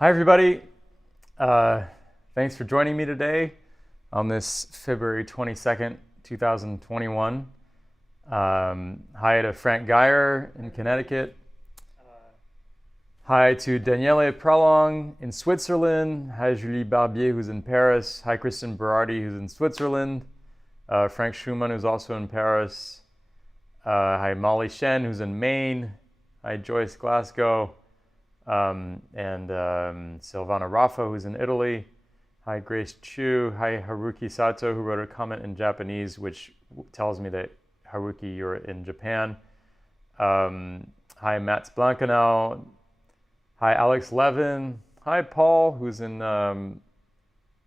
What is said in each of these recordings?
Hi, everybody. Thanks for joining me today on this February 22nd, 2021. Hi to Frank Geyer in Connecticut. Hi to Daniele Prolong in Switzerland. Hi, Julie Barbier, who's in Paris. Hi, Kristen Berardi, who's in Switzerland. Frank Schumann, who's also in Paris. Hi, Molly Shen, who's in Maine. Hi, Joyce Glasgow. And Silvana Rafa, who's in Italy. Hi, Grace Chu. Hi, Haruki Sato, who wrote a comment in Japanese, which tells me that, Haruki, you're in Japan. Hi, Mats Blankenau. Hi, Alex Levin. Hi, Paul, who's in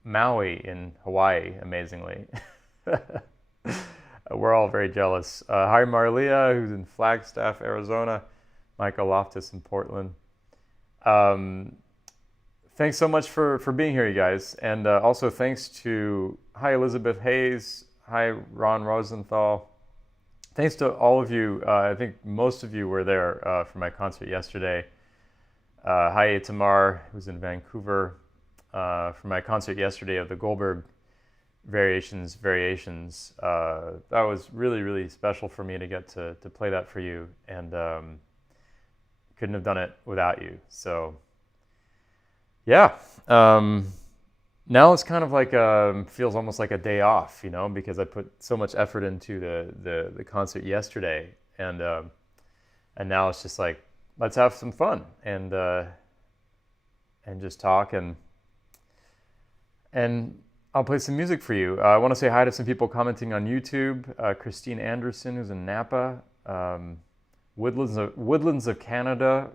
Maui in Hawaii, amazingly. We're all very jealous. Hi, Marlia, who's in Flagstaff, Arizona. Michael Loftus in Portland. Thanks so much for being here, you guys. And also thanks to, hi, Elizabeth Hayes. Hi, Ron Rosenthal. Thanks to all of you. I think most of you were there for my concert yesterday. Hi, Tamar, who's in Vancouver, for my concert yesterday of the Goldberg Variations. That was really, really special for me to get to play that for you. And couldn't have done it without you. So yeah, now it's kind of like feels almost like a day off, because I put so much effort into the concert yesterday, and now it's just like, let's have some fun and just talk, and I'll play some music for you. I want to say hi to some people commenting on YouTube. Christine Anderson, who's in Napa. Woodlands of Canada.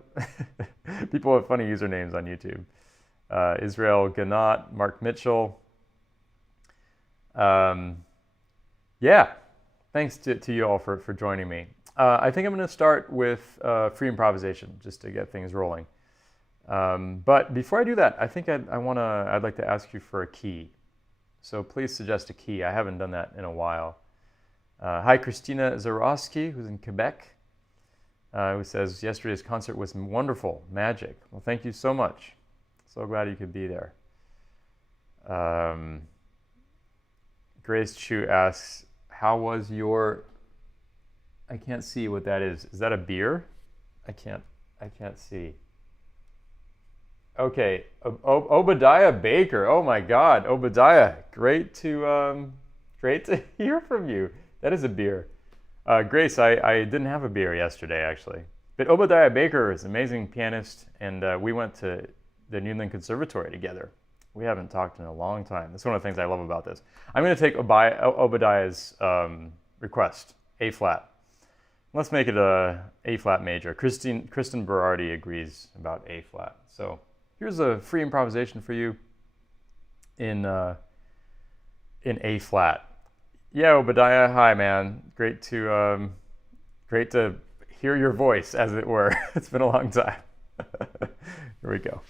People have funny usernames on YouTube. Israel Ganat, Mark Mitchell. Yeah, thanks to you all for joining me. I think I'm going to start with free improvisation just to get things rolling. But before I do that, I think I'd like to ask you for a key. So please suggest a key. I haven't done that in a while. Hi, Christina Zarowski, who's in Quebec. Who says, yesterday's concert was wonderful, magic. Well, thank you so much. So glad you could be there. Grace Chu asks, how was your, I can't see what that is. Is that a beer? I can't see. Okay, Obadiah Baker. Oh my God, Obadiah, great to hear from you. That is a beer. Grace, I didn't have a beer yesterday, actually. But Obadiah Baker is an amazing pianist, and we went to the New England Conservatory together. We haven't talked in a long time. That's one of the things I love about this. I'm going to take Obadiah's request, A flat. Let's make it a A flat major. Kristen Berardi agrees about A flat. So here's a free improvisation for you in A flat. Yeah, Obadiah, hi, man. Great to hear your voice, as it were. It's been a long time. Here we go.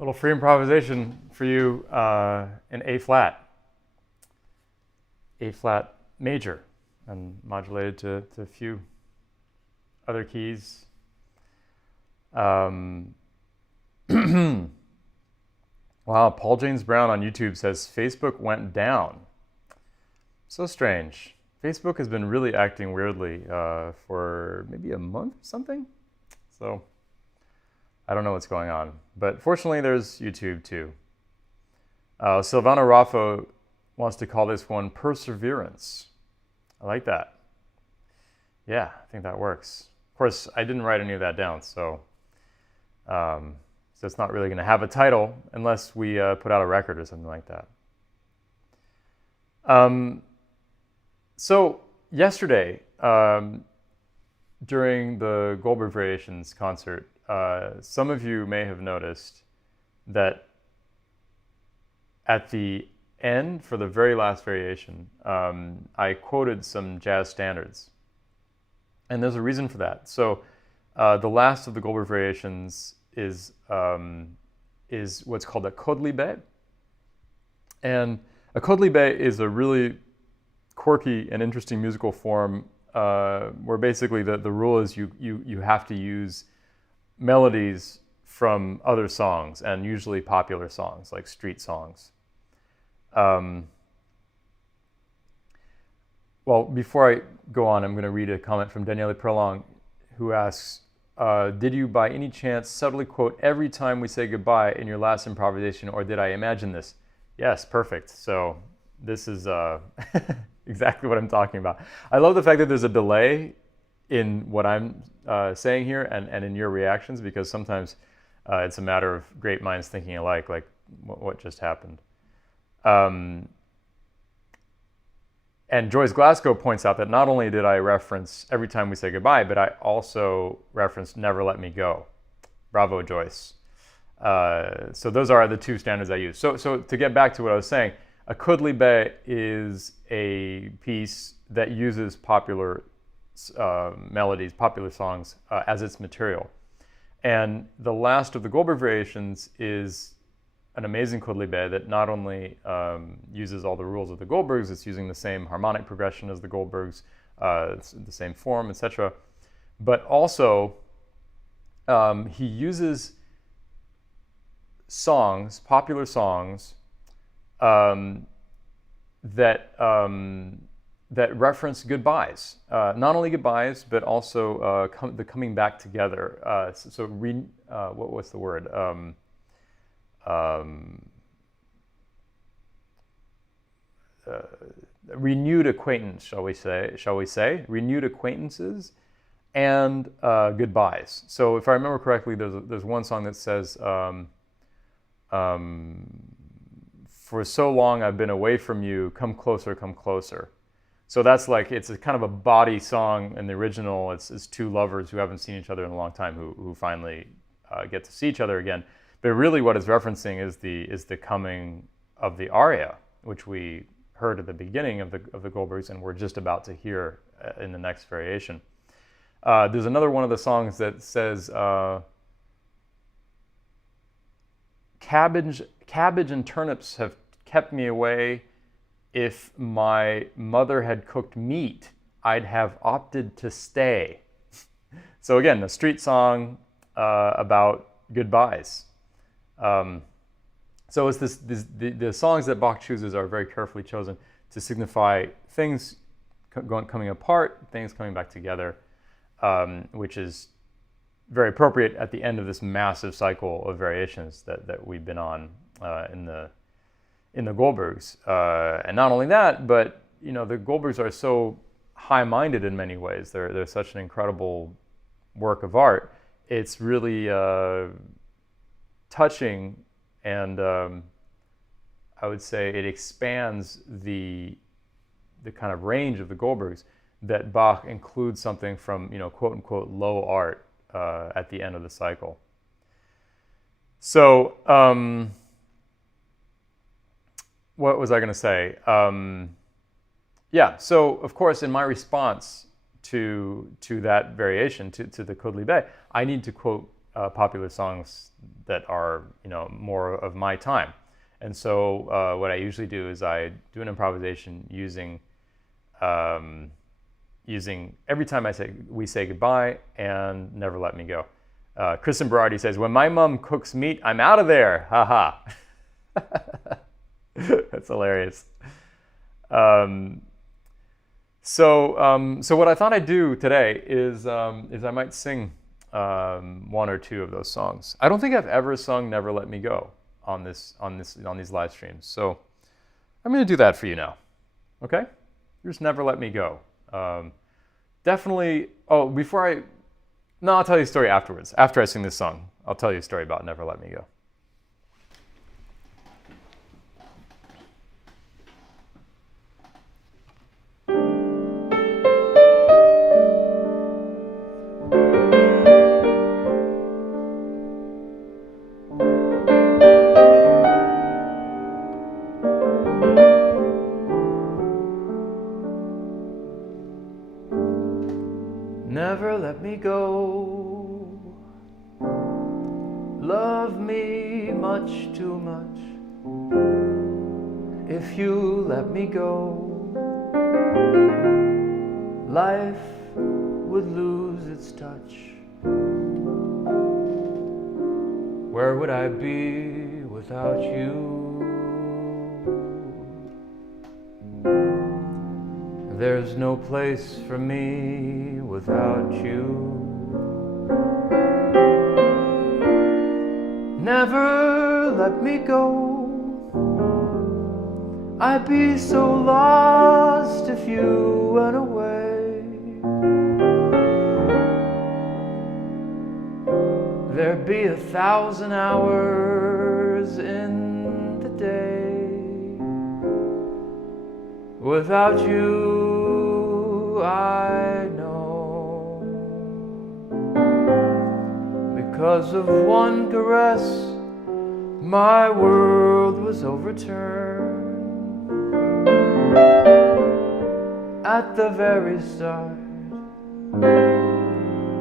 Little free improvisation for you in A flat major, and modulated to a few other keys. Wow, Paul James Brown on YouTube says Facebook went down. So strange. Facebook has been really acting weirdly for maybe a month or something. So I don't know what's going on. But fortunately, there's YouTube too. Silvano Raffo wants to call this one Perseverance. I like that. Yeah, I think that works. Of course, I didn't write any of that down, so it's not really going to have a title unless we put out a record or something like that. So yesterday, during the Goldberg Variations concert, some of you may have noticed that at the end, for the very last variation, I quoted some jazz standards. And there's a reason for that. So the last of the Goldberg Variations is what's called a kodlibe. And a kodlibe is a really quirky and interesting musical form where basically the rule is you have to use melodies from other songs, and usually popular songs like street songs. Well, before I go on, I'm going to read a comment from Daniele Perlong, who asks, did you by any chance subtly quote every time we say goodbye in your last improvisation, or did I imagine this? Yes, perfect. So this is exactly what I'm talking about. I love the fact that there's a delay in what I'm saying here and in your reactions, because sometimes it's a matter of great minds thinking alike, like what just happened. And Joyce Glasgow points out that not only did I reference every time we say goodbye, but I also referenced Never Let Me Go. Bravo, Joyce. So those are the two standards I use. So to get back to what I was saying, a kodlibe is a piece that uses popular melodies, popular songs as its material. And the last of the Goldberg Variations is an amazing kodlibe that not only uses all the rules of the Goldbergs, it's using the same harmonic progression as the Goldbergs, it's the same form, etc. But also, he uses songs, popular songs, that reference goodbyes. Not only goodbyes, but also the coming back together. What's the word? Renewed acquaintance, shall we say, renewed acquaintances, and goodbyes. So if I remember correctly, there's one song that says, for so long I've been away from you, come closer, come closer. So that's like, it's a kind of a body song in the original. It's two lovers who haven't seen each other in a long time who finally get to see each other again. But really what it's referencing is the coming of the aria, which we heard at the beginning of the Goldbergs, and we're just about to hear in the next variation. There's another one of the songs that says, cabbage and turnips have kept me away. If my mother had cooked meat, I'd have opted to stay. So again, a street song about goodbyes. So it's the songs that Bach chooses are very carefully chosen to signify things coming apart, things coming back together, which is very appropriate at the end of this massive cycle of variations that we've been on in the Goldbergs. And not only that, but the Goldbergs are so high-minded in many ways. They're such an incredible work of art. It's really touching, and I would say it expands the kind of range of the Goldbergs, that Bach includes something from quote unquote low art at the end of the cycle. So what was I going to say? Yeah, so of course in my response to that variation, to the kodlibe, I need to quote popular songs that are, more of my time. And so what I usually do is I do an improvisation using every time we say goodbye and Never Let Me Go. Kristen Berardi says, when my mom cooks meat, I'm out of there. Ha ha. That's hilarious. So what I thought I'd do today is I might sing one or two of those songs. I don't think I've ever sung Never Let Me Go on these live streams. So I'm going to do that for you now. Okay? Just Never Let Me Go. Definitely. Oh, I'll tell you a story afterwards. After I sing this song, I'll tell you a story about Never Let Me Go. Never let me go. Love me much too much. If you let me go, life would lose its touch. Where would I be without you? There's no place for me without you. Never let me go. I'd be so lost if you went away. There'd be 1,000 hours in the day without you, I know. Because of one caress, my world was overturned. At the very start,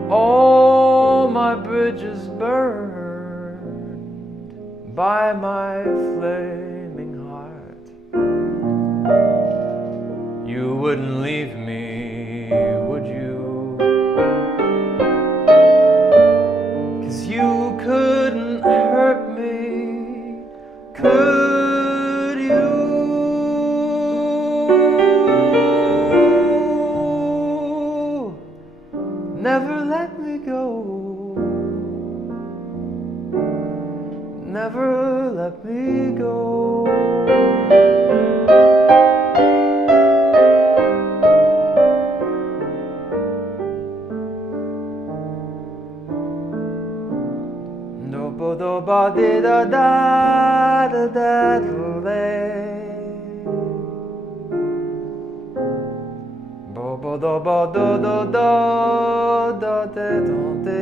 all my bridges burned by my flaming heart. You wouldn't leave me, would you? 'Cause you couldn't hurt me, could you? Never let me go. Never let me go. Do bo do ba di da da da da do le. Bo bo do ba do do do do de do de.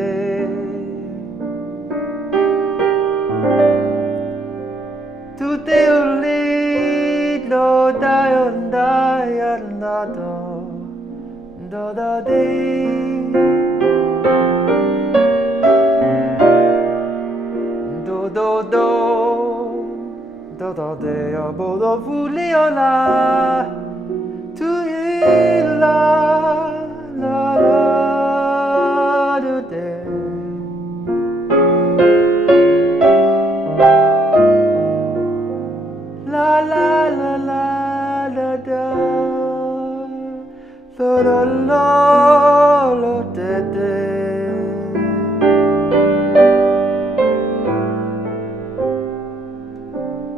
Tu te uli do da yon da yon da do do da de. Do do do do de yo bo do vuli o la tu la la la do de. La la la la la da la la la la de de.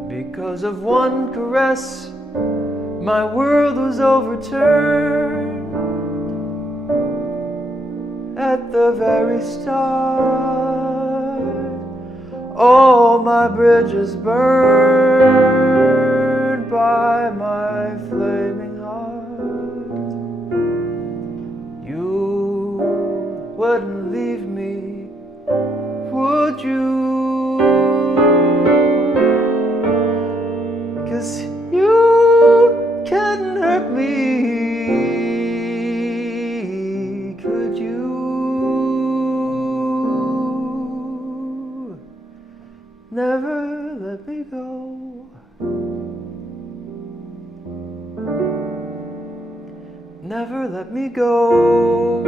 Because of one caress, my world was overturned. At the very start, all my bridges burned by my flaming heart. You wouldn't leave me, would you? 'Cause you couldn't hurt me, could you? let me go.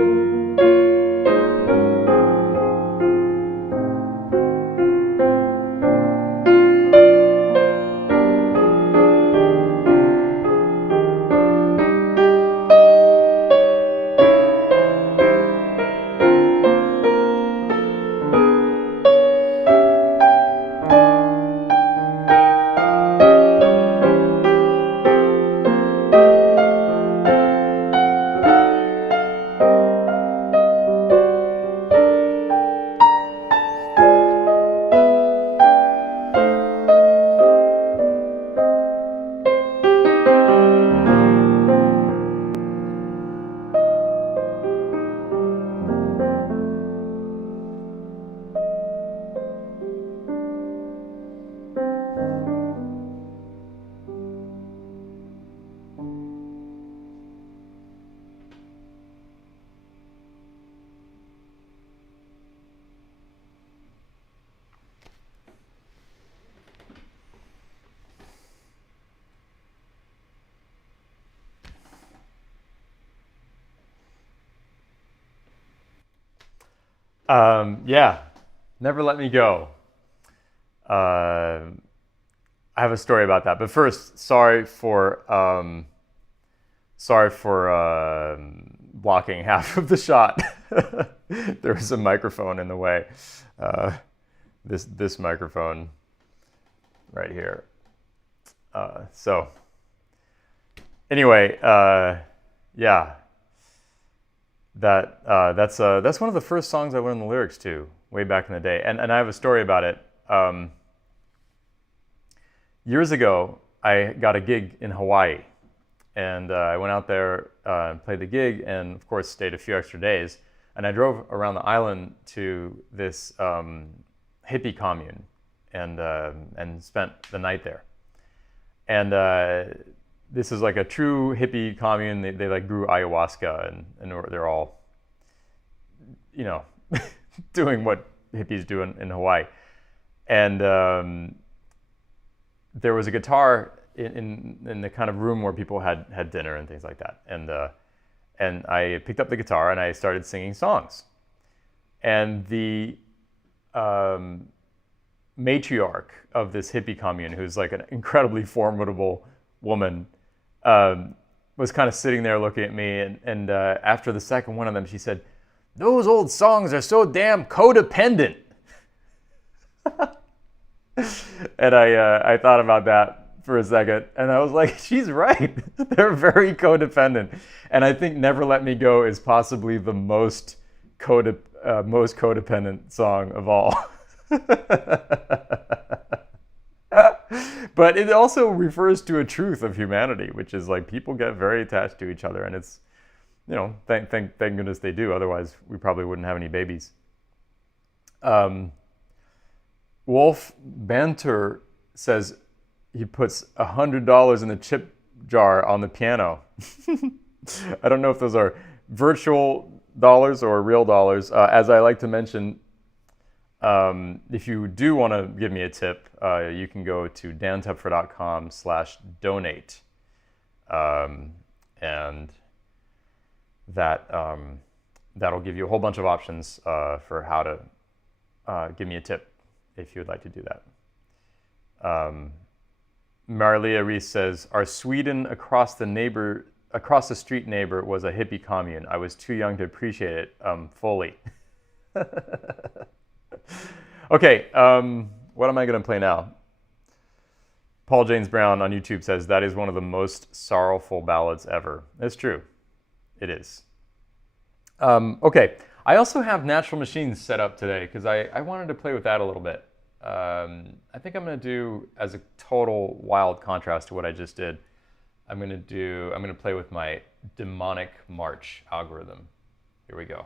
Yeah, Never Let Me Go. I have a story about that, but first, sorry for blocking half of the shot. There was a microphone in the way. This microphone right here. So anyway, yeah. That's one of the first songs I learned the lyrics to way back in the day, and I have a story about it. Years ago, I got a gig in Hawaii, and I went out there and played the gig, and of course stayed a few extra days. And I drove around the island to this hippie commune, and spent the night there. And this is like a true hippie commune. They like grew ayahuasca, and they're all, you know, doing what hippies do in Hawaii. And there was a guitar in the kind of room where people had dinner and things like that. And I picked up the guitar and I started singing songs. And the matriarch of this hippie commune, who's like an incredibly formidable woman, was kind of sitting there looking at me, and after the second one of them, she said, "Those old songs are so damn codependent." And I thought about that for a second, and I was like, she's right. They're very codependent. And I think Never Let Me Go is possibly the most codependent song of all. But it also refers to a truth of humanity, which is like people get very attached to each other, and it's, you know, thank goodness they do. Otherwise, we probably wouldn't have any babies. Wolf Banter says he puts $100 in the chip jar on the piano. I don't know if those are virtual dollars or real dollars. As I like to mention, if you do want to give me a tip, you can go to dantepfer.com/donate. And that'll give you a whole bunch of options for how to give me a tip if you would like to do that. Marilia Reese says, our Sweden across the street neighbor was a hippie commune. I was too young to appreciate it fully. Okay, what am I going to play now? Paul James Brown on YouTube says, that is one of the most sorrowful ballads ever. It's true. It is. Okay, I also have Natural Machines set up today because I wanted to play with that a little bit. I think I'm going to do, as a total wild contrast to what I just did, I'm going to play with my demonic march algorithm. Here we go.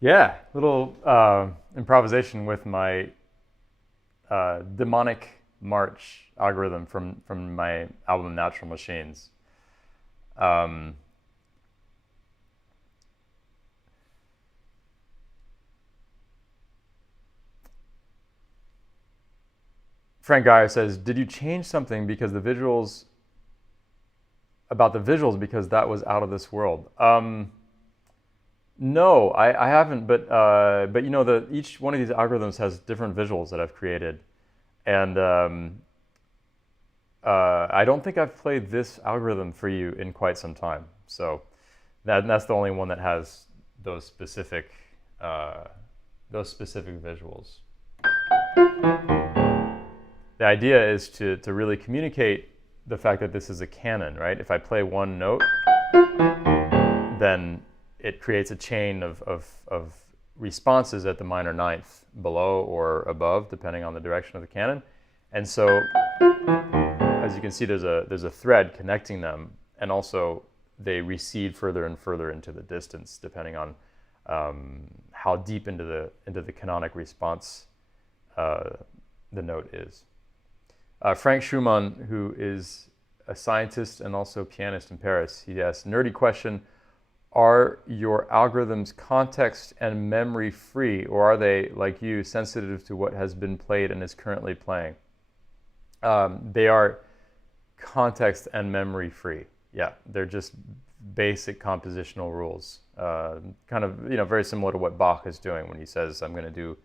Yeah, little improvisation with my demonic march algorithm from my album Natural Machines. Frank Geyer says, "Did you change something because the visuals because that was out of this world?" No, I haven't, but you know, each one of these algorithms has different visuals that I've created, and I don't think I've played this algorithm for you in quite some time. So that's the only one that has those specific visuals. The idea is to really communicate the fact that this is a canon, right? If I play one note, then it creates a chain of responses at the minor ninth, below or above, depending on the direction of the canon. And so, as you can see, there's a thread connecting them, and also they recede further and further into the distance, depending on how deep into the canonic response the note is. Frank Schumann, who is a scientist and also pianist in Paris, he asks, nerdy question, are your algorithms context and memory free, or are they, like you, sensitive to what has been played and is currently playing? They are context and memory free. Yeah, they're just basic compositional rules. Kind of, very similar to what Bach is doing when he says, I'm going to do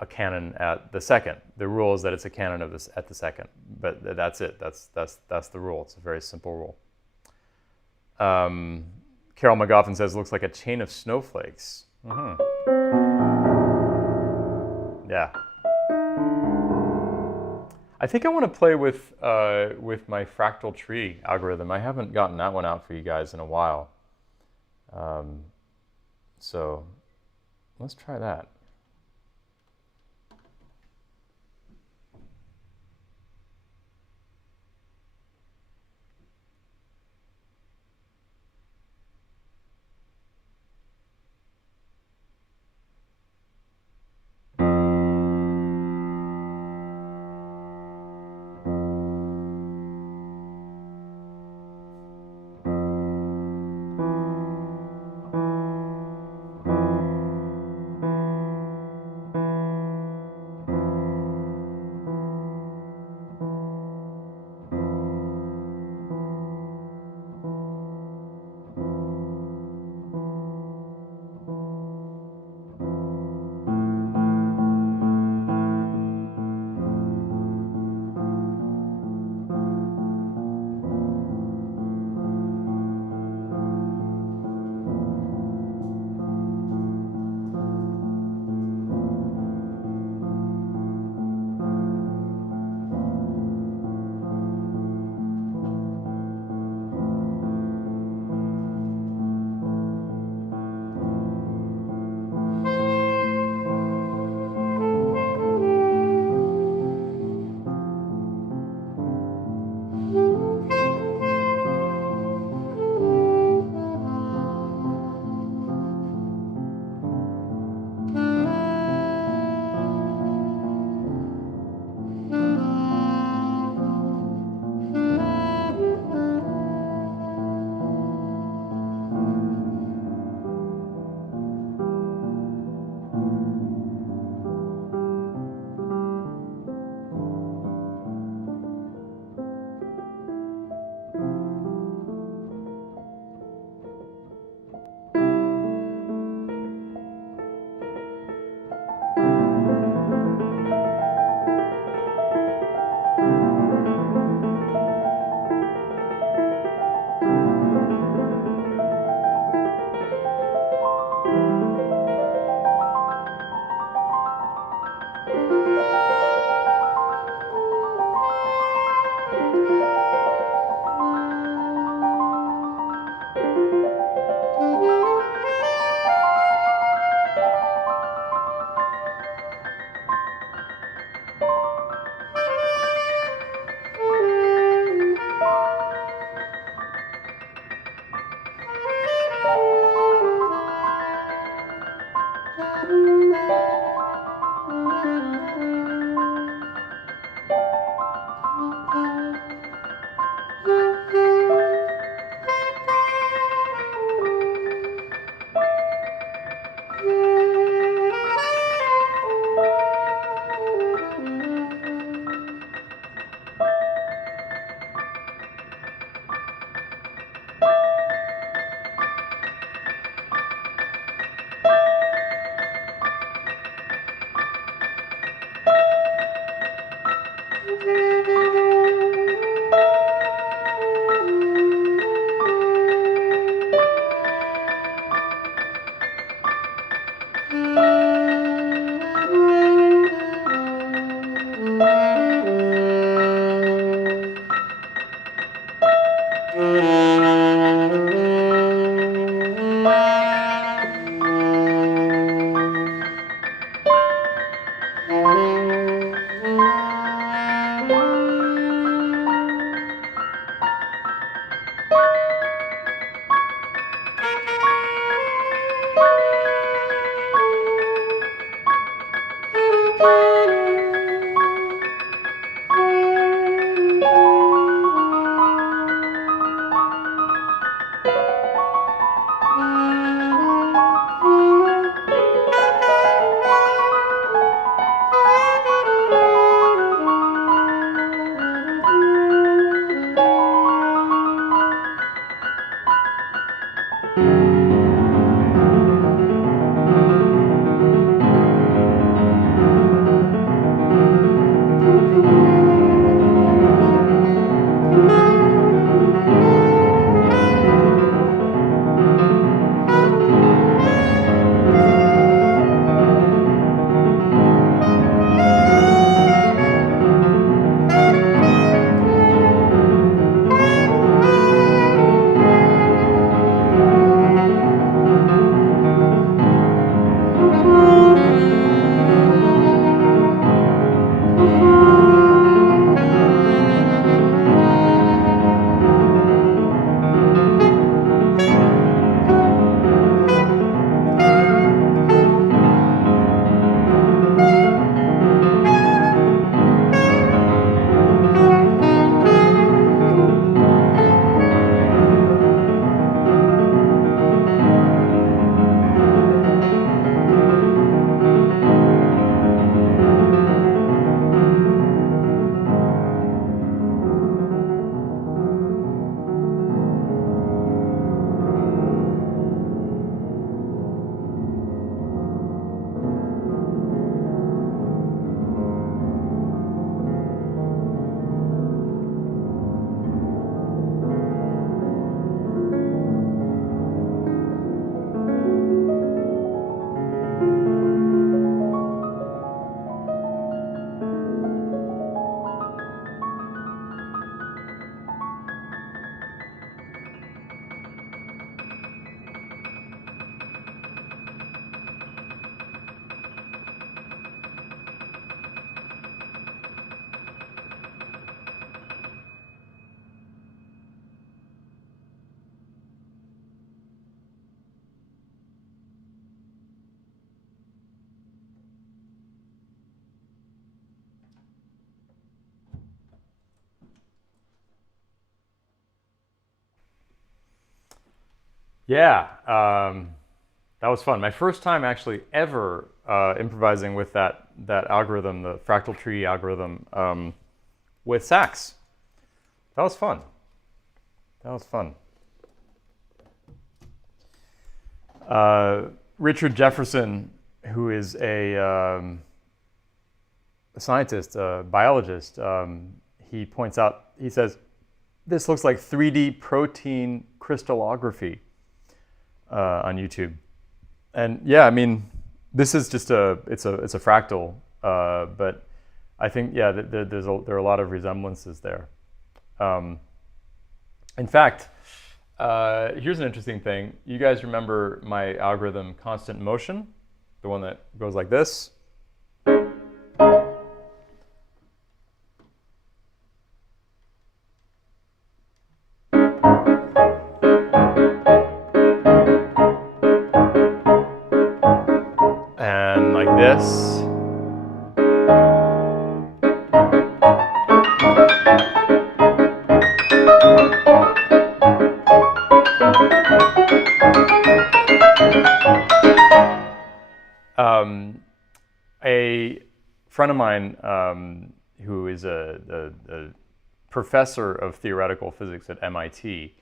a canon at the second. The rule is that it's a canon of this at the second, but that's it. That's the rule. It's a very simple rule. Carol McGoffin says, looks like a chain of snowflakes. Yeah. I think I want to play with my fractal tree algorithm. I haven't gotten that one out for you guys in a while. So let's try that. Yeah, that was fun. My first time actually ever improvising with that algorithm, the fractal tree algorithm, with sax. That was fun. That was fun. Richard Jefferson, who is a scientist, a biologist, he points out, he says, this looks like 3D protein crystallography on YouTube. And yeah, I mean, this is just it's a fractal, but I think, yeah, there are a lot of resemblances there. In fact, here's an interesting thing. You guys remember my algorithm Constant Motion? The one that goes like this? And like this. A friend of mine who is a professor of theoretical physics at MIT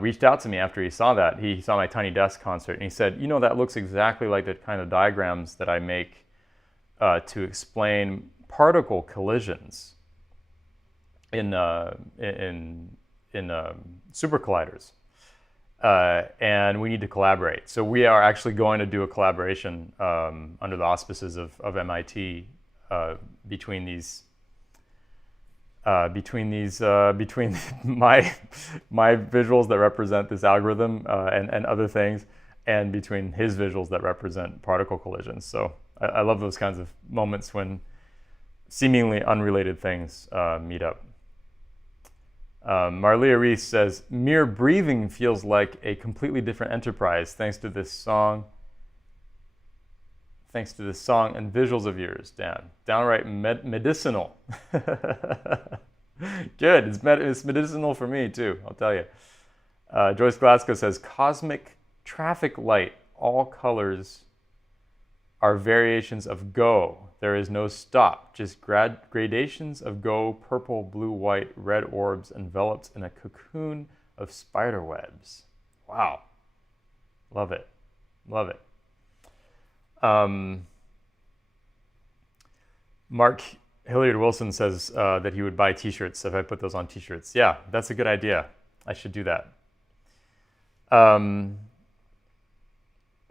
reached out to me after he saw that. He saw my Tiny Desk concert, and he said, you know, that looks exactly like the kind of diagrams that I make to explain particle collisions in super colliders. And we need to collaborate. So we are actually going to do a collaboration under the auspices of MIT between my visuals that represent this algorithm and other things, and between his visuals that represent particle collisions. So I love those kinds of moments when seemingly unrelated things meet up. Marlia Reese says, mere breathing feels like a completely different enterprise thanks to this song and visuals of yours, Dan. Downright medicinal. Good, it's medicinal for me too, I'll tell you. Joyce Glasgow says, cosmic traffic light, all colors are variations of go. There is no stop, just gradations of go, purple, blue, white, red orbs enveloped in a cocoon of spider webs. Wow. Love it. Love it. Mark Hilliard Wilson says that he would buy t-shirts if I put those on t-shirts. Yeah, that's a good idea. I should do that.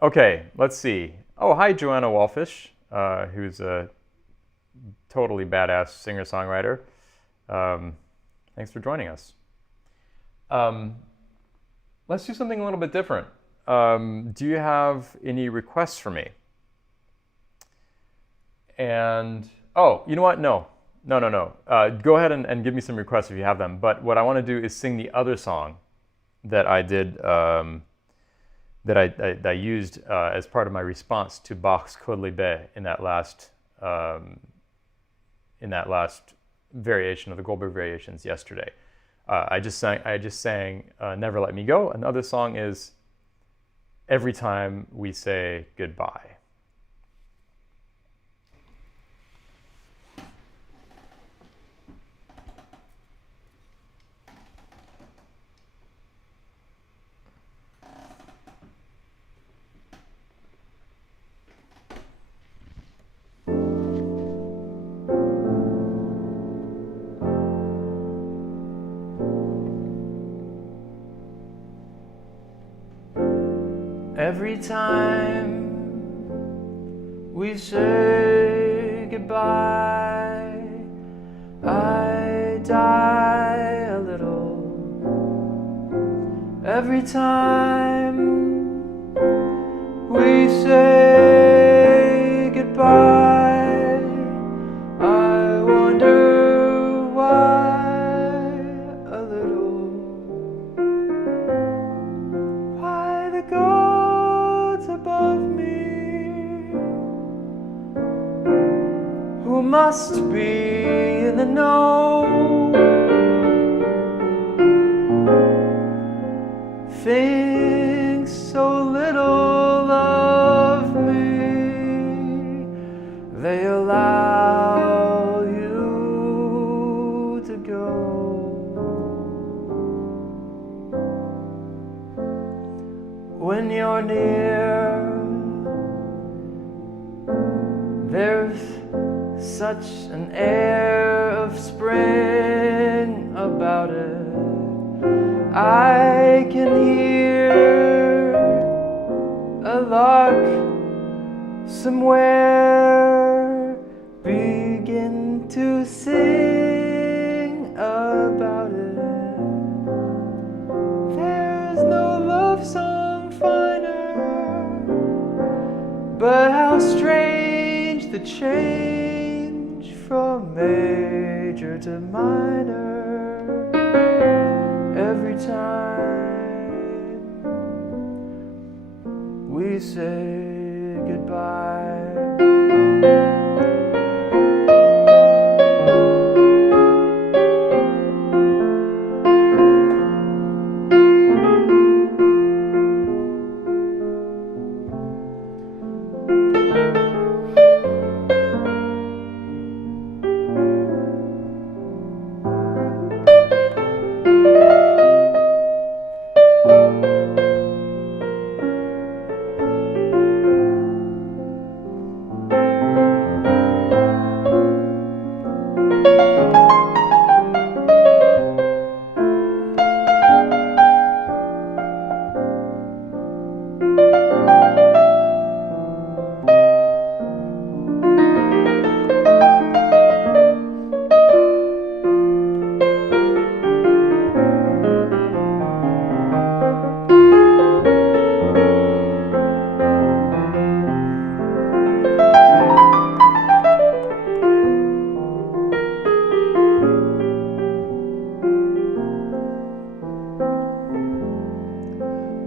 Okay, let's see. Oh, hi, Joanna Wallfish. Who's a totally badass singer-songwriter. Thanks for joining us. Let's do something a little bit different. Do you have any requests for me? And, oh, you know what? No. Go ahead and give me some requests if you have them. But what I want to do is sing the other song that I did, that I used as part of my response to Bach's Code Libre in that last variation of the Goldberg variations yesterday. I just sang Never Let Me Go. Another song is Every Time We Say Goodbye. Every time we say goodbye, I die a little. Every time we say goodbye, I wonder why a little. Why the gods above me, who must be in the know, think go. When you're near, there's such an air of spring about it. I can hear a lark somewhere begin to sing about it. There's no love song finer, but how strange the change from major to minor every time we say goodbye.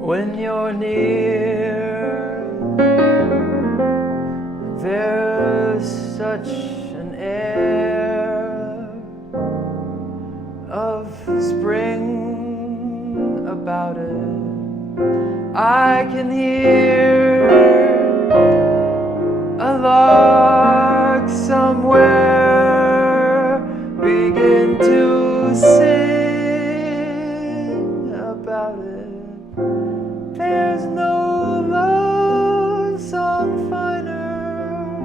When you're near, there's such an air of spring about it. I can hear a lark somewhere begin to sing about it. There's no love song finer,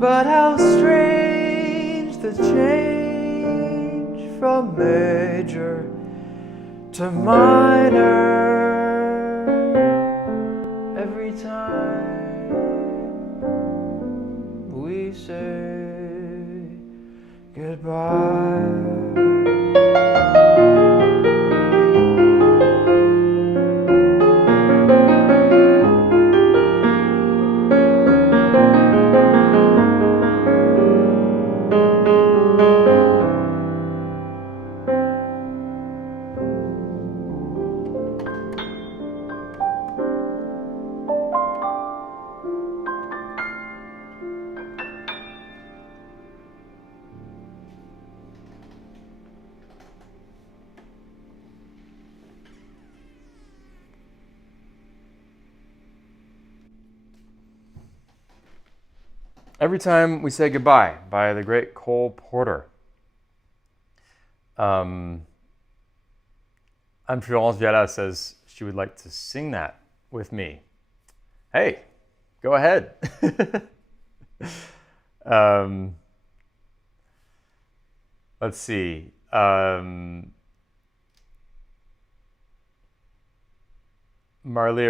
but how strange the change from major to minor every time we say goodbye. Every Time We Say Goodbye by the great Cole Porter. Anne-Florence Viala says she would like to sing that with me. Hey, go ahead. Let's see. Marlia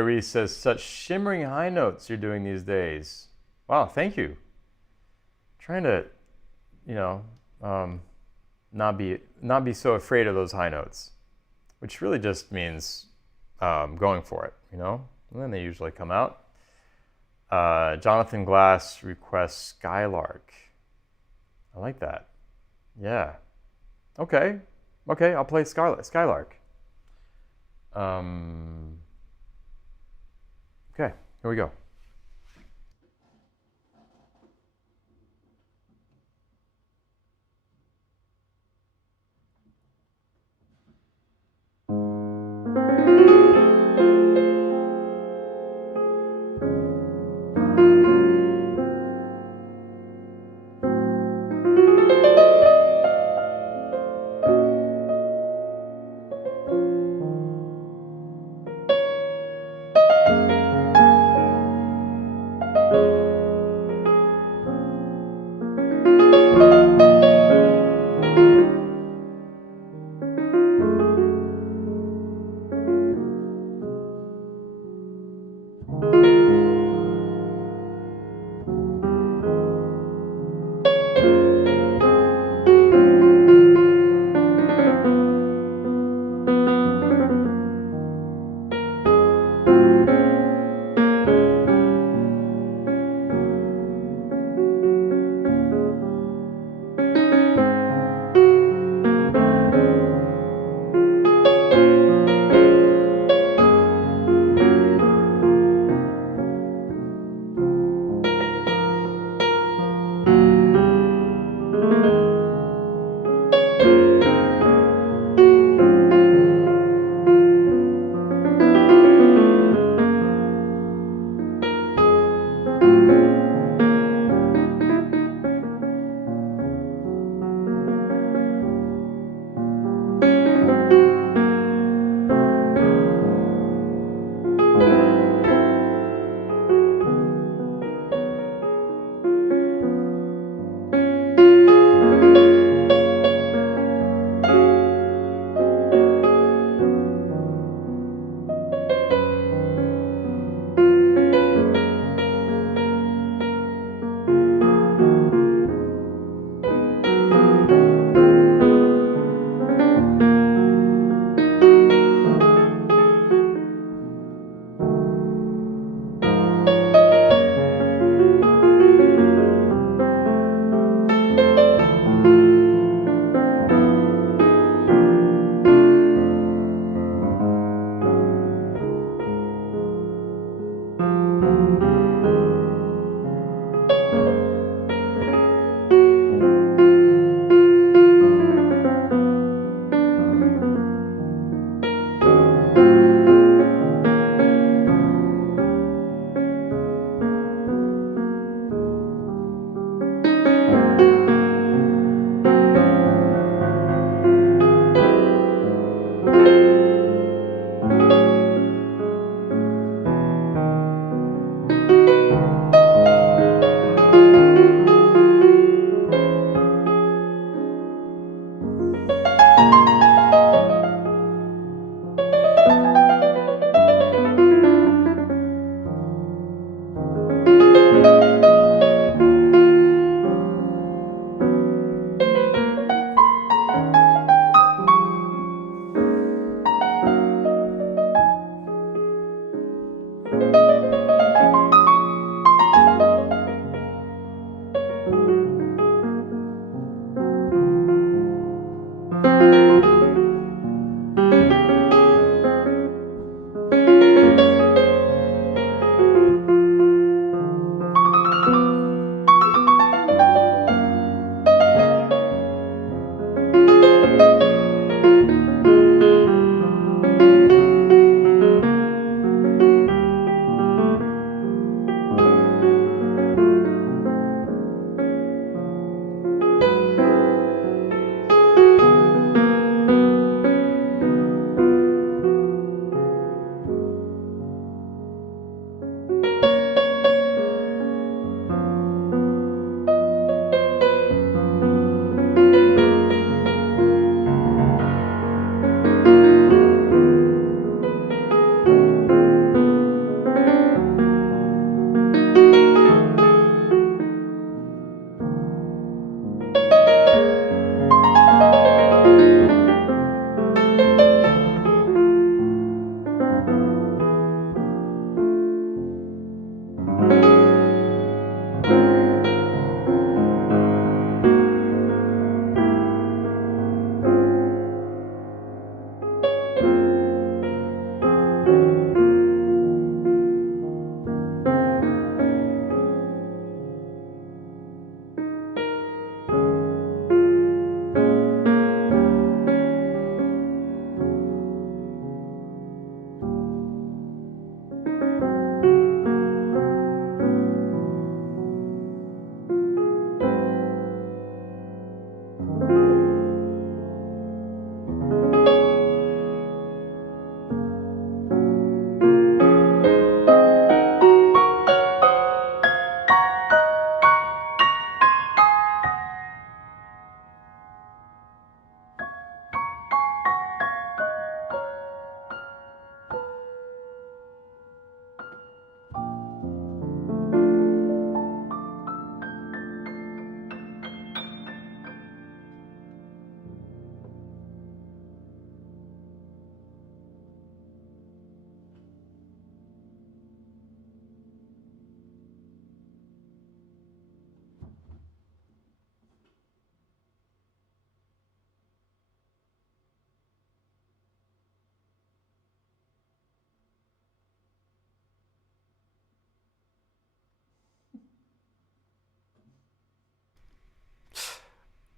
Reese says, such shimmering high notes you're doing these days. Wow, thank you. Trying to, not be so afraid of those high notes, which really just means going for it, and then they usually come out. Jonathan Glass requests Skylark. I like that. Yeah. Okay, I'll play Skylark. Okay, here we go.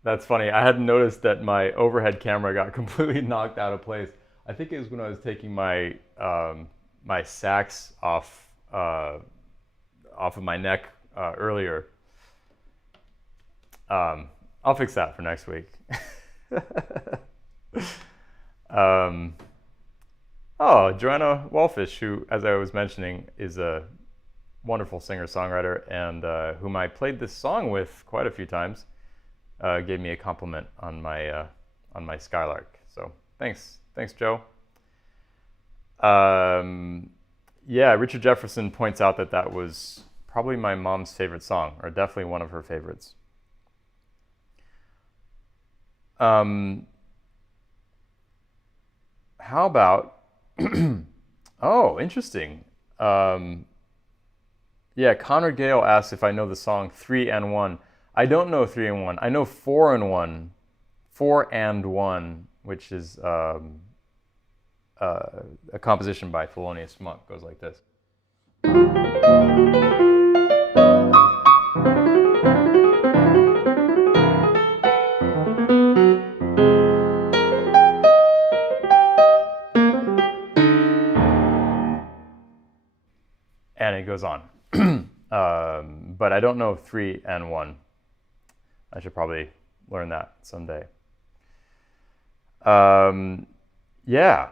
That's funny. I hadn't noticed that my overhead camera got completely knocked out of place. I think it was when I was taking my my sax off of my neck earlier. I'll fix that for next week. Oh, Joanna Wallfish, who, as I was mentioning, is a wonderful singer-songwriter and whom I played this song with quite a few times, gave me a compliment on my Skylark. So thanks, Joe. Yeah, Richard Jefferson points out that that was probably my mom's favorite song, or definitely one of her favorites. How about, oh, interesting. Yeah, Connor Gale asks if I know the song 3 and 1. I don't know 3 and 1. I know 4 and 1. 4 and 1, which is a composition by Thelonious Monk, goes like this. And it goes on. But I don't know 3 and 1. I should probably learn that someday. Yeah,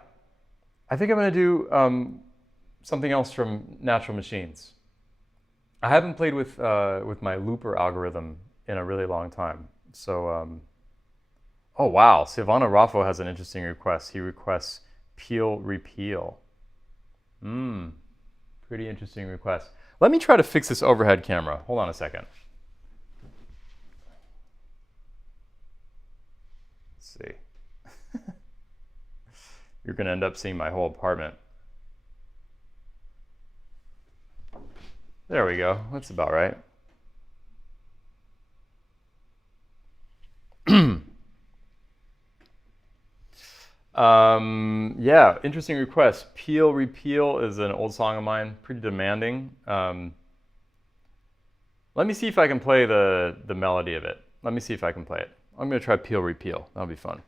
I think I'm going to do something else from Natural Machines. I haven't played with my looper algorithm in a really long time. So, oh wow, Silvano Raffo has an interesting request. He requests Peel Repeal. Pretty interesting request. Let me try to fix this overhead camera. Hold on a second. Let's see. You're going to end up seeing my whole apartment. There we go. That's about right. Yeah, interesting request. Peel Repeal is an old song of mine, pretty demanding. Let me see if I can play the melody of it. Let me see if I can play it. I'm going to try Peel Repeal. That'll be fun.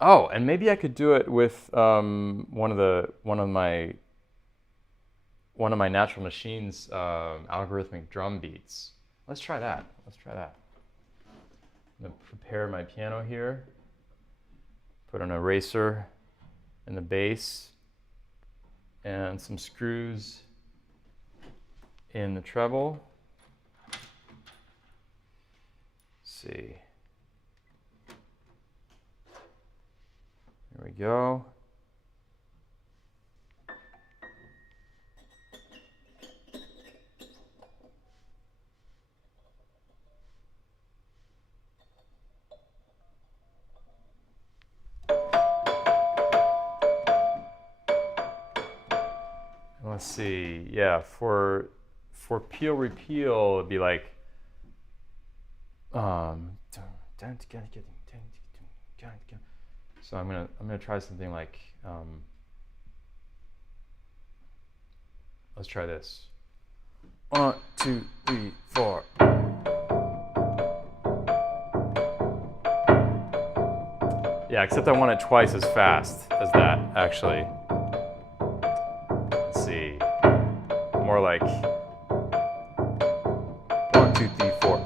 Oh, and maybe I could do it with one of my Natural Machines algorithmic drum beats. Let's try that. Let's try that. I'm going to prepare my piano here. Put an eraser in the bass and some screws in the treble. Let's see. Here we go. Let's see, yeah, for Peel Repeal, it'd be like, so I'm gonna try something like, let's try this. 1, 2, 3, 4. Yeah, except I want it twice as fast as that, actually. See, more like 1, 2, 3, 4.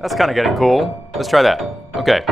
That's kind of getting cool. Let's try that. Okay.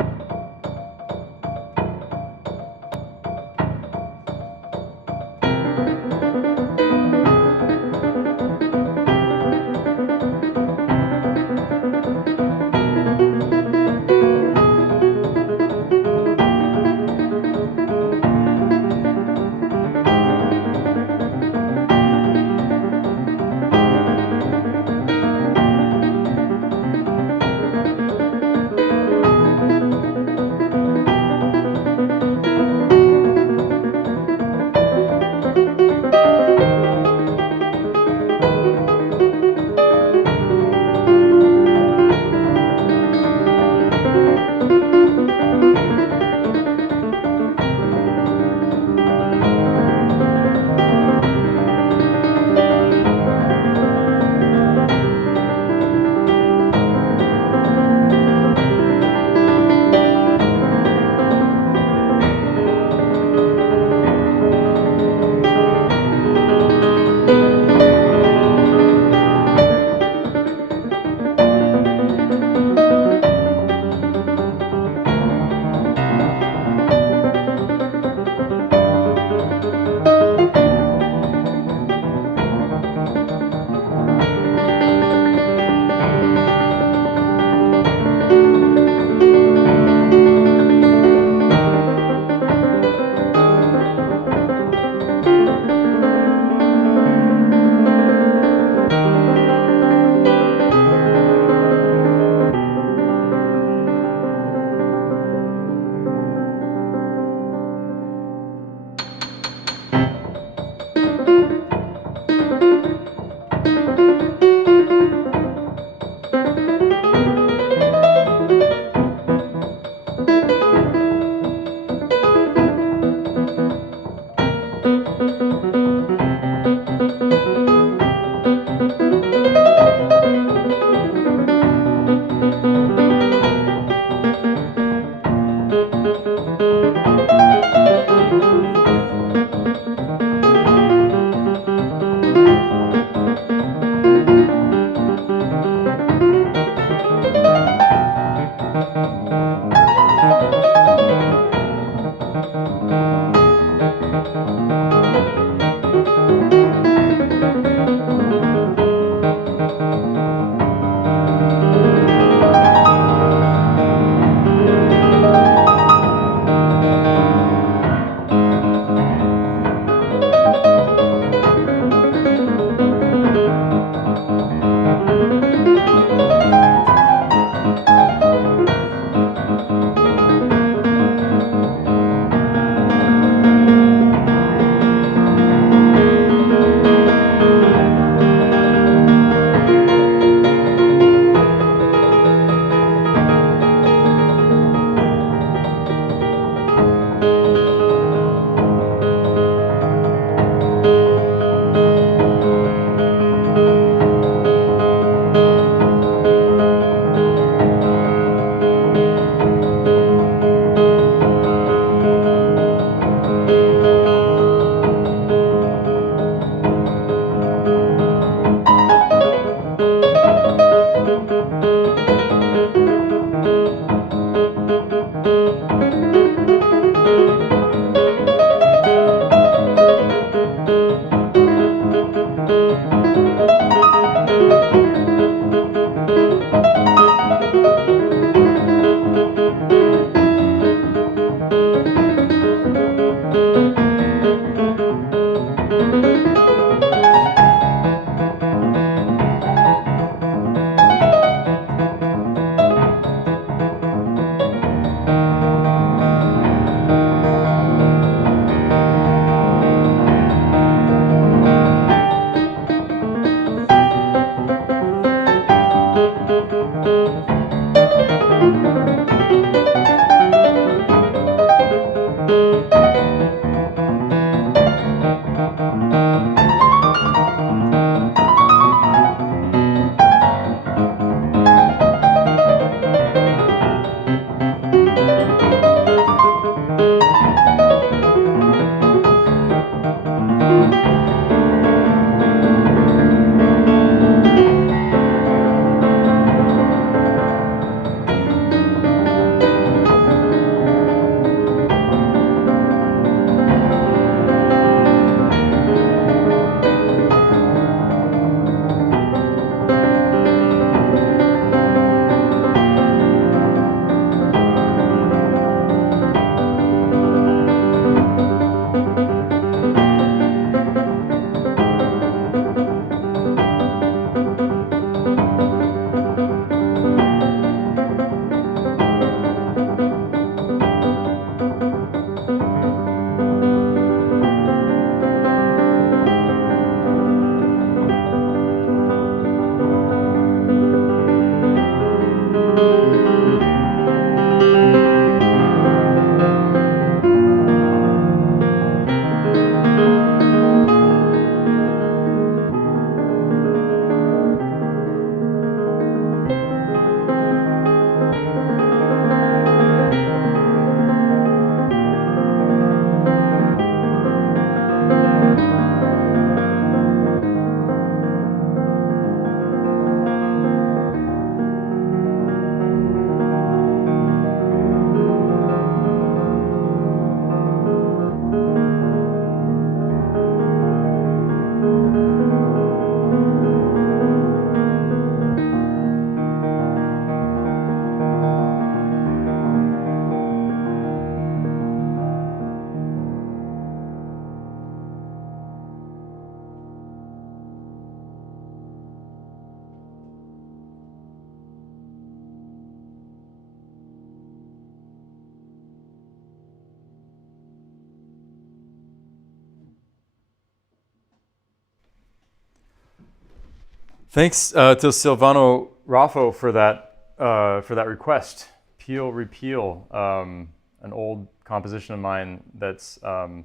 Thanks to Silvano Raffo for that request. Repeal, an old composition of mine that's on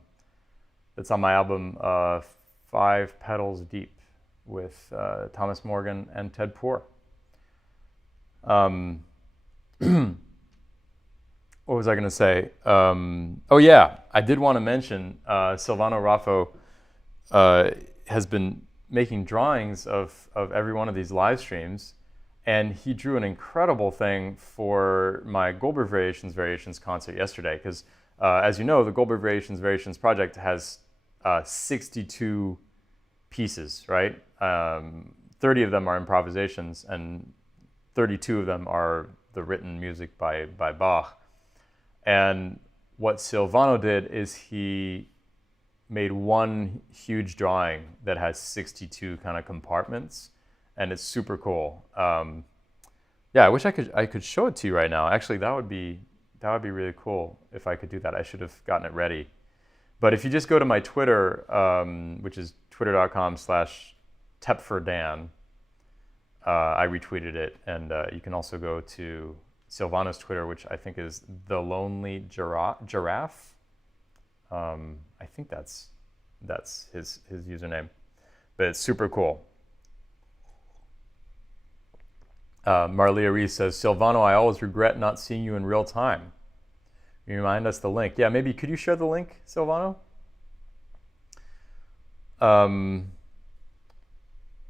my album Five Petals Deep with Thomas Morgan and Ted Poor. What was I going to say? Oh yeah, I did want to mention Silvano Raffo has been making drawings of every one of these live streams, and he drew an incredible thing for my Goldberg Variations concert yesterday, because as you know, the Goldberg Variations project has 62 pieces, right? 30 of them are improvisations, and 32 of them are the written music by Bach. And what Silvano did is he made one huge drawing that has 62 kind of compartments, and it's super cool. Yeah, I wish I could show it to you right now. Actually, that would be really cool if I could do that. I should have gotten it ready. But if you just go to my Twitter, which is twitter.com/TepferDan, I retweeted it, and you can also go to Silvano's Twitter, which I think is The Lonely Giraffe. I think that's his username, but it's super cool. Marlia Reese says, Silvano, I always regret not seeing you in real time. You remind us the link. Yeah, maybe could you share the link, Silvano? All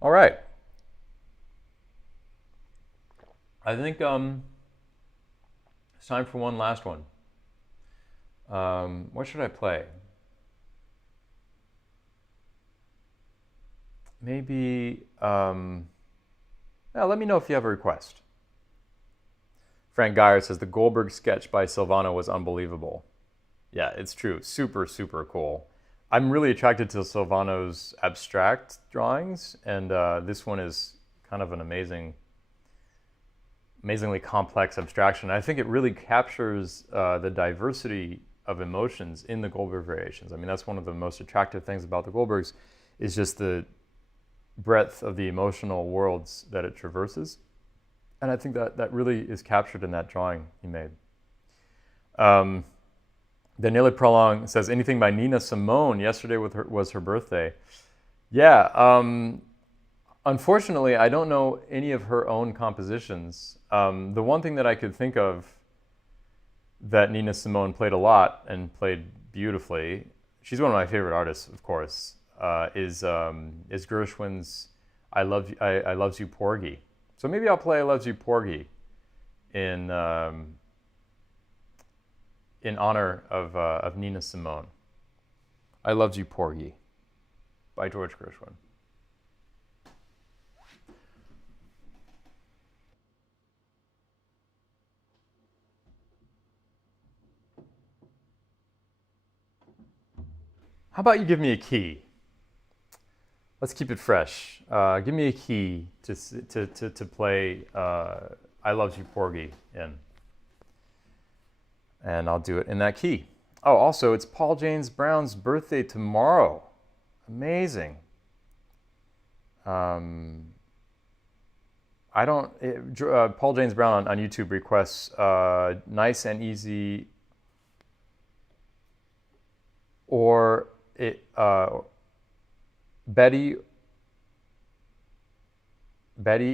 right. I think it's time for one last one. What should I play? Maybe, let me know if you have a request. Frank Geyer says, the Goldberg sketch by Silvano was unbelievable. Yeah, it's true. Super, super cool. I'm really attracted to Silvano's abstract drawings, and this one is kind of an amazingly complex abstraction. I think it really captures the diversity of emotions in the Goldberg Variations. I mean, that's one of the most attractive things about the Goldbergs, is just the breadth of the emotional worlds that it traverses. And I think that really is captured in that drawing he made. Daniela Prolong says, anything by Nina Simone. Yesterday was her birthday. Yeah, unfortunately, I don't know any of her own compositions. The one thing that I could think of that Nina Simone played a lot and played beautifully, she's one of my favorite artists, of course, is Gershwin's I Loves You Porgy. So maybe I'll play I Loves You Porgy in honor of Nina Simone. I Loves You Porgy by George Gershwin. How about you give me a key? Let's keep it fresh. Give me a key to play I Loves You Porgy in. And I'll do it in that key. Oh, also, it's Paul James Brown's birthday tomorrow. Amazing. I don't... Paul James Brown on YouTube requests Nice and Easy or Betty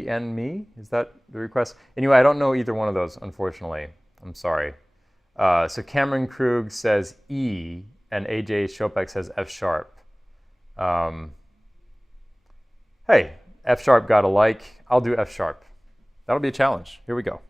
and Me? Is that the request? Anyway, I don't know either one of those, unfortunately. I'm sorry. So Cameron Krug says E, and AJ Shopek says F sharp. Hey, F sharp got a like. I'll do F sharp. That'll be a challenge. Here we go.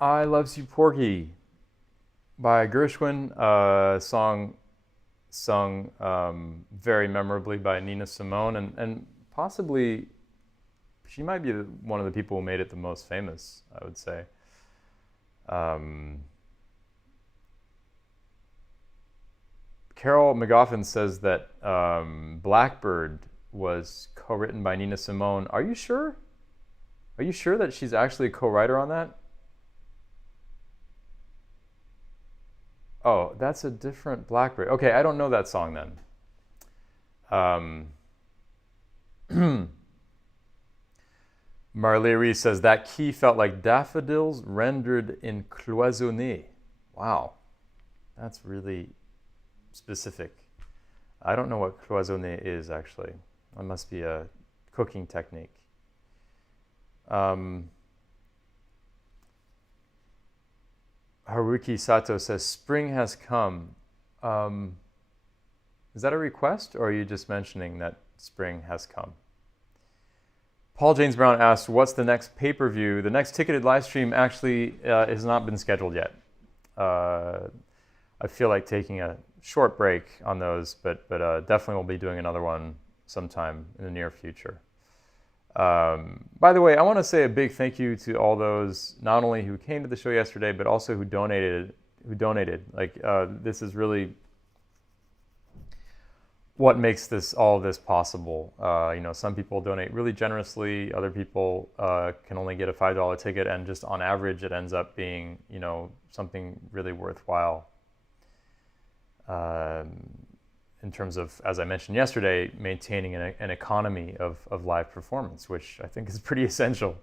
I Loves You Porgy by Gershwin, song sung very memorably by Nina Simone, and possibly she might be one of the people who made it the most famous, I would say. Carol McGoffin says that Blackbird was co-written by Nina Simone. Are you sure? Are you sure that she's actually a co-writer on that? Oh, that's a different Blackbird. Okay, I don't know that song then. Marlery says that key felt like daffodils rendered in cloisonné. Wow, that's really specific. I don't know what cloisonné is actually. That must be a cooking technique. Haruki Sato says, spring has come. Is that a request, or are you just mentioning that spring has come? Paul James Brown asks, what's the next pay-per-view? The next ticketed live stream actually has not been scheduled yet. I feel like taking a short break on those, but definitely we'll be doing another one sometime in the near future. By the way, I want to say a big thank you to all those not only who came to the show yesterday, but also who donated. Like this is really what makes all of this possible. You know, some people donate really generously. Other people can only get a $5 ticket, and just on average, it ends up being, you know, something really worthwhile. In terms of, as I mentioned yesterday, maintaining an economy of live performance, which I think is pretty essential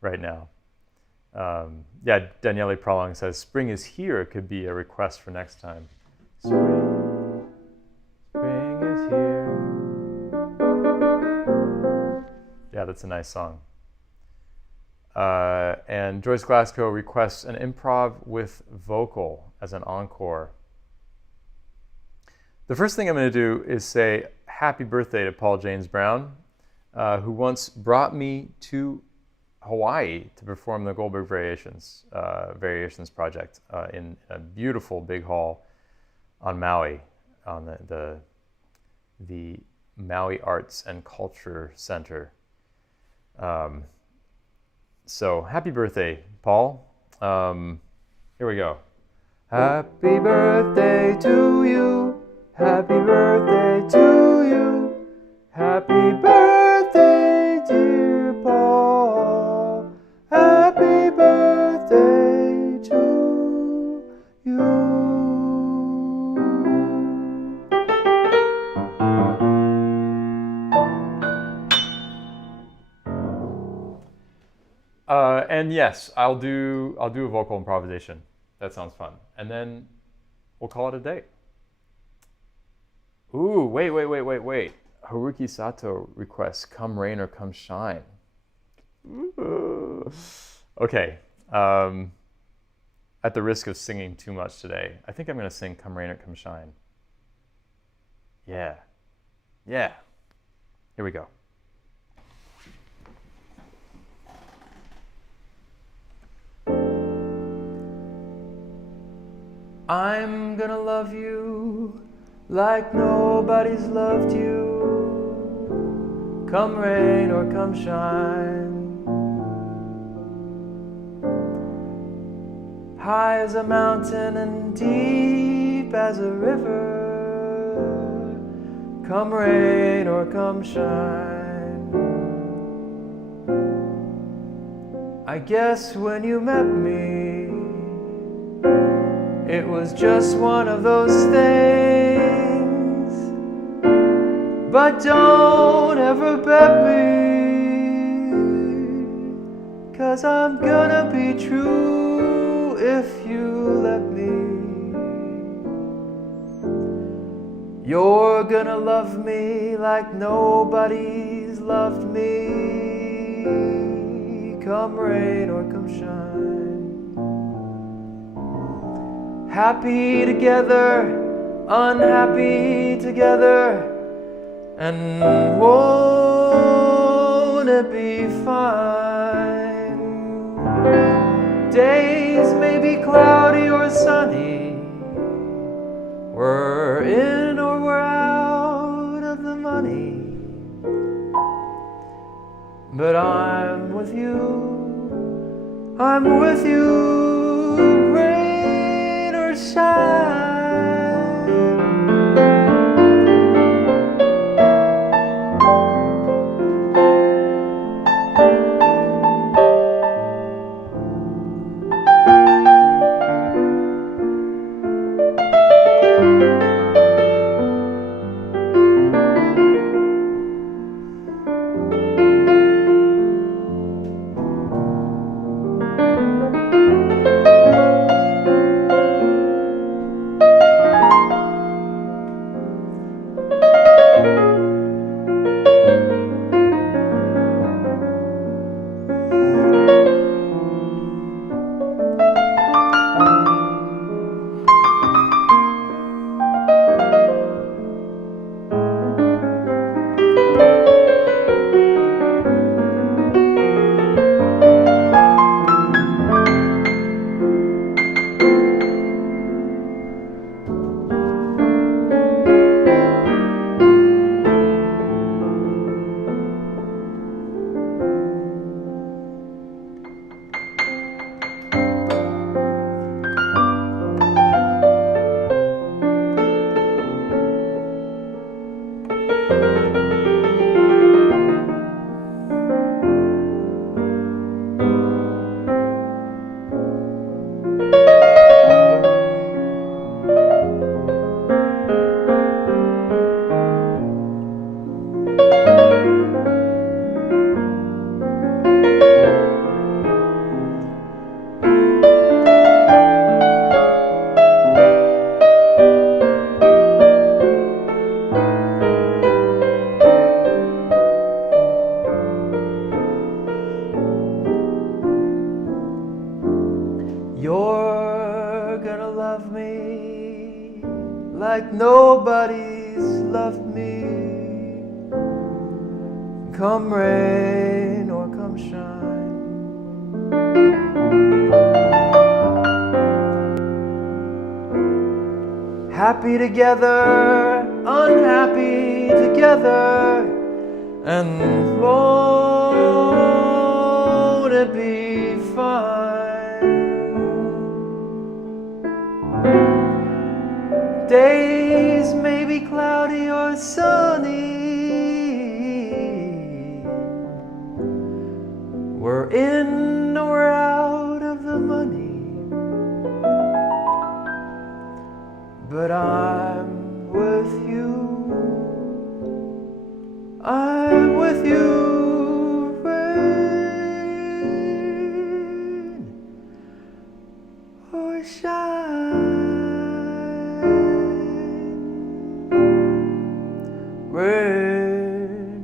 right now. Yeah, Daniele Prolong says, spring is here could be a request for next time. Spring is here. Yeah, that's a nice song. And Joyce Glasgow requests an improv with vocal as an encore. The first thing I'm going to do is say happy birthday to Paul James Brown, who once brought me to Hawaii to perform the Goldberg Variations project in a beautiful big hall on Maui, on the Maui Arts and Culture Center. So happy birthday, Paul. Here we go. Happy birthday to you. Happy birthday to you. Happy birthday, dear Paul. Happy birthday to you. And yes, I'll do a vocal improvisation. That sounds fun. And then we'll call it a day. Ooh, wait. Haruki Sato requests, come rain or come shine. Ooh. Okay. At the risk of singing too much today, I think I'm going to sing Come Rain or Come Shine. Yeah. Here we go. I'm gonna love you like nobody's loved you, come rain or come shine. High as a mountain and deep as a river, come rain or come shine. I guess when you met me, it was just one of those things, but don't ever bet me, 'cause I'm gonna be true if you let me. You're gonna love me like nobody's loved me, come rain or come shine. Happy together, unhappy together, and won't it be fine? Days may be cloudy or sunny. We're in or we're out of the money. But I'm with you. I'm with you, rain or shine. You're gonna love me like nobody's loved me. Come rain or come shine. Happy together, unhappy together, and won't it be fine? Days may be cloudy or sunny. We're in or we're out of the money. But I'm with you. I'm with you, rain or shine. Rain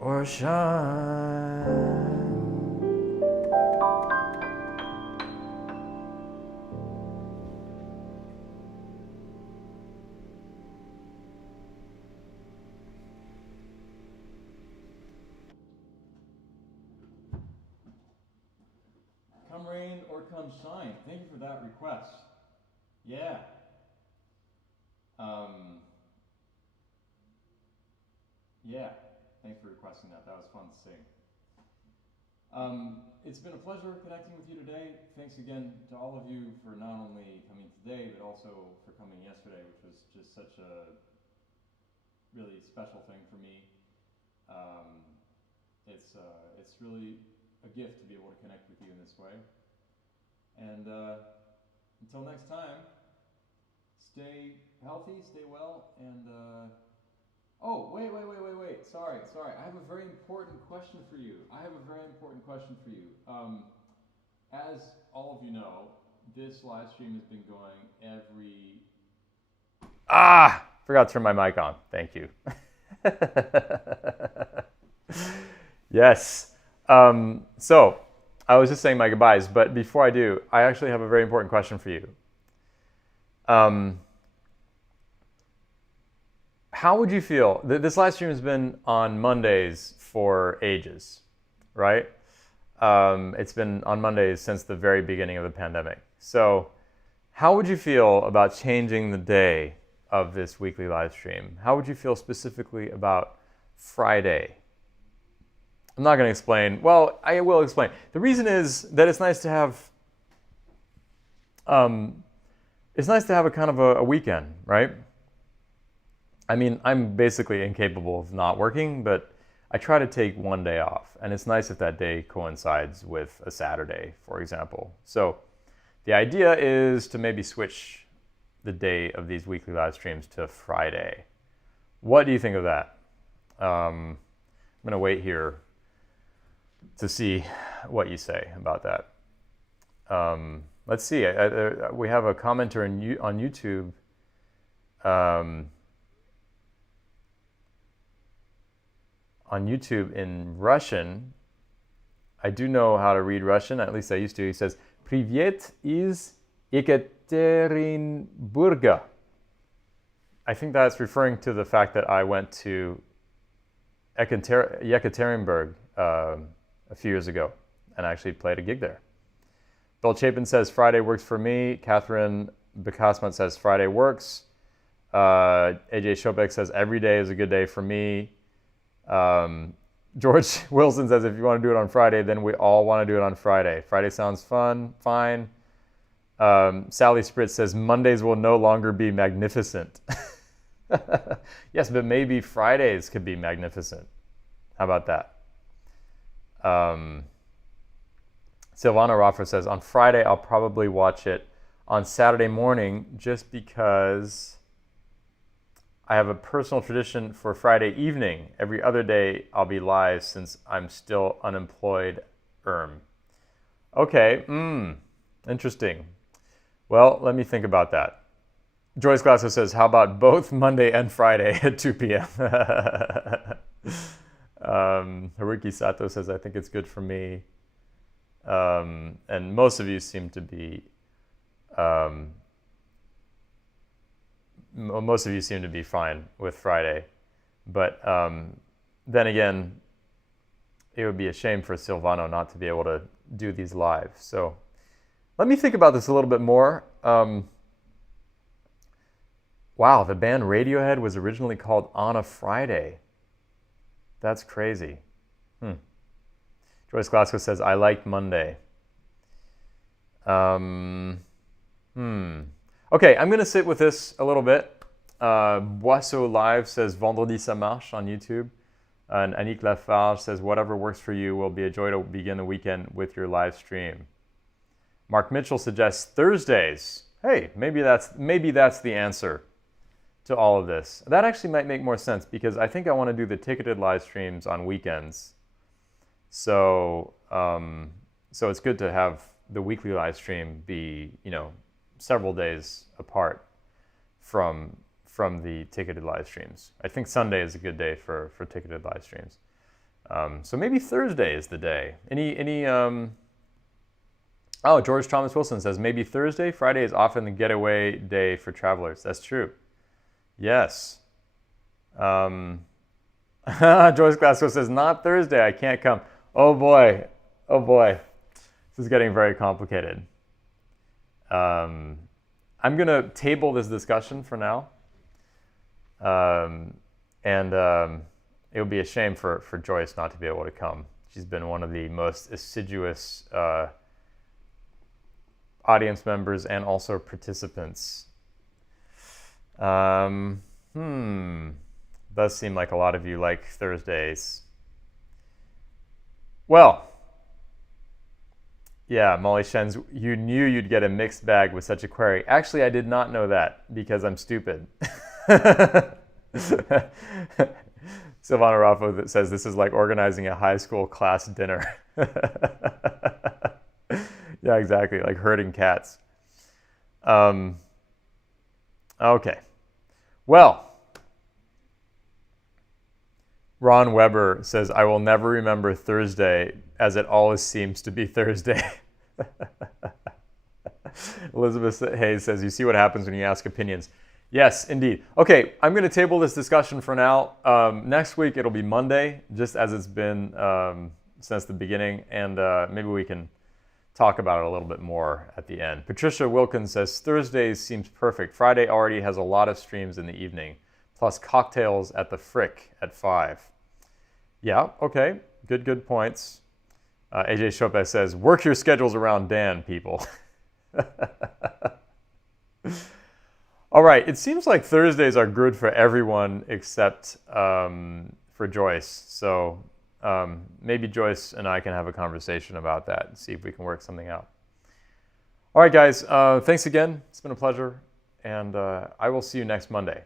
or shine. Come rain or come shine. Thank you for that request. Yeah. Yeah, thanks for requesting that. That was fun to sing. It's been a pleasure connecting with you today. Thanks again to all of you for not only coming today, but also for coming yesterday, which was just such a really special thing for me. It's really a gift to be able to connect with you in this way. And until next time, stay healthy, stay well, and oh, wait. Sorry. I have a very important question for you. As all of you know, this live stream has been going every... Forgot to turn my mic on. Thank you. Yes. So, I was just saying my goodbyes, but before I do, I actually have a very important question for you. How would you feel? This live stream has been on Mondays for ages, right? It's been on Mondays since the very beginning of the pandemic. So how would you feel about changing the day of this weekly live stream? How would you feel specifically about Friday? I'm not going to explain. Well, I will explain. The reason is that it's nice to have a kind of a weekend, right? I mean, I'm basically incapable of not working, but I try to take one day off, and it's nice if that day coincides with a Saturday, for example. So the idea is to maybe switch the day of these weekly live streams to Friday. What do you think of that? I'm going to wait here to see what you say about that. Let's see. We have a commenter on YouTube. On YouTube in Russian. I do know how to read Russian, at least I used to. He says, "Привет из Екатеринburга." I think that's referring to the fact that I went to Yekaterinburg a few years ago and actually played a gig there. Bill Chapin says, "Friday works for me." Catherine Bekasmat says, "Friday works." AJ Shobek says, "Every day is a good day for me." George Wilson says, "If you want to do it on Friday, then we all want to do it on Friday." Friday sounds fun, fine. Sally Spritz says, "Mondays will no longer be magnificent." Yes, but maybe Fridays could be magnificent. How about that? Silvana Rafa says, "On Friday, I'll probably watch it on Saturday morning just because I have a personal tradition for Friday evening. Every other day I'll be live since I'm still unemployed. Okay, interesting. Well, let me think about that. Joyce Glasso says, "How about both Monday and Friday at 2 p.m.? Haruki Sato says, "I think it's good for me." And most of you seem to be fine with Friday. But then again, it would be a shame for Silvano not to be able to do these live. So let me think about this a little bit more. Wow, the band Radiohead was originally called On a Friday. That's crazy. Joyce Glasgow says, "I liked Monday." Okay, I'm going to sit with this a little bit. Boisseau Live says, "Vendredi ça marche" on YouTube. And Annick Lafarge says, "Whatever works for you will be a joy to begin the weekend with your live stream." Mark Mitchell suggests Thursdays. Hey, maybe that's the answer to all of this. That actually might make more sense because I think I want to do the ticketed live streams on weekends. So it's good to have the weekly live stream be, several days apart from the ticketed live streams. I think Sunday is a good day for ticketed live streams. So maybe Thursday is the day. George Thomas Wilson says, "Maybe Thursday. Friday is often the getaway day for travelers." That's true. Yes. Joyce Glasgow says, "Not Thursday. I can't come." Oh boy. This is getting very complicated. I'm going to table this discussion for now. It would be a shame for Joyce not to be able to come. She's been one of the most assiduous audience members and also participants. Does seem like a lot of you like Thursdays. Well, yeah, Molly Shens, you knew you'd get a mixed bag with such a query. Actually, I did not know that because I'm stupid. Silvana Raffo says this is like organizing a high school class dinner. Yeah, exactly, like herding cats. Okay. Well, Ron Weber says, "I will never remember Thursday as it always seems to be Thursday." Elizabeth Hayes says, "You see what happens when you ask opinions." Yes, indeed. Okay, I'm going to table this discussion for now. Next week, it'll be Monday, just as it's been since the beginning, and maybe we can talk about it a little bit more at the end. Patricia Wilkins says, Thursdays seems perfect. Friday already has a lot of streams in the evening, plus cocktails at the Frick at 5. Yeah, okay, good points. AJ Chopin says, work your schedules around Dan, people. All right, it seems like Thursdays are good for everyone except for Joyce. So maybe Joyce and I can have a conversation about that and see if we can work something out. All right, guys, thanks again. It's been a pleasure, and I will see you next Monday.